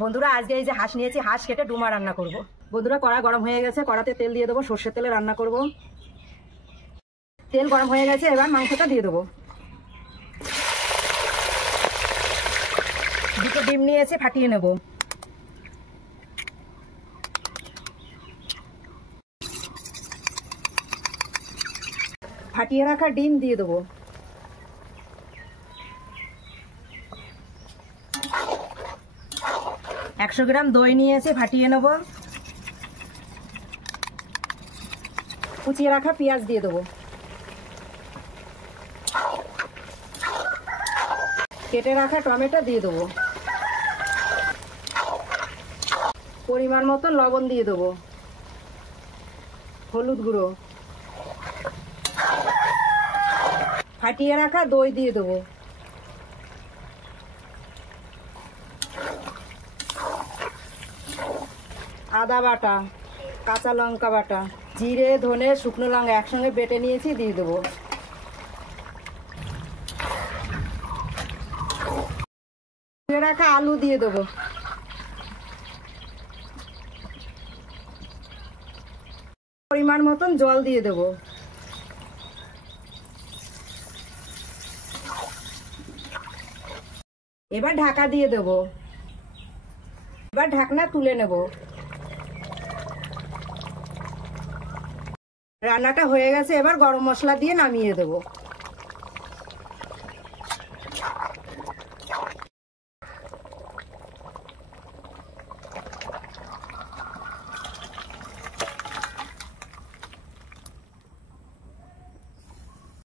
বন্ধুরা আজকে এই যে হাঁস নিয়েছি, হাঁস কেটে ডুমা রান্না করব। বন্ধুরা কড়া গরম হয়ে গেছে, কড়াতে তেল দিয়ে দেবো, সর্ষের তেলে রান্না করব। তেল গরম হয়ে গেছে, এবার মাংসটা দিয়ে দেবো। দুটো ডিম নিয়েছি, ফাটিয়ে নেব। ফাটিয়ে রাখা ডিম দিয়ে দেবো। একশো গ্রাম দই নিয়েছে, ফাটিয়ে নেব। কুচিয়ে রাখা পেঁয়াজ দিয়ে দেবো। কেটে রাখা টমেটো দিয়ে দেবো। পরিমাণ মতো লবণ দিয়ে দেবো। হলুদ গুঁড়ো, ফাটিয়ে রাখা দই দিয়ে দেবো। আদা বাটা, কাঁচা লঙ্কা বাটা, জিরে ধনে শুকনো লঙ্কা একসঙ্গে বেটে নিয়েছি, দিয়ে দেবো। রাখা আলু দিয়ে দেবো। পরিমাণ মতন জল দিয়ে দেবো। এবার ঢাকা দিয়ে দেবো। এবার ঢাকনা তুলে নেব। রান্নাটা হয়ে গেছে, এবার গরম মশলা দিয়ে নামিয়ে দেবো।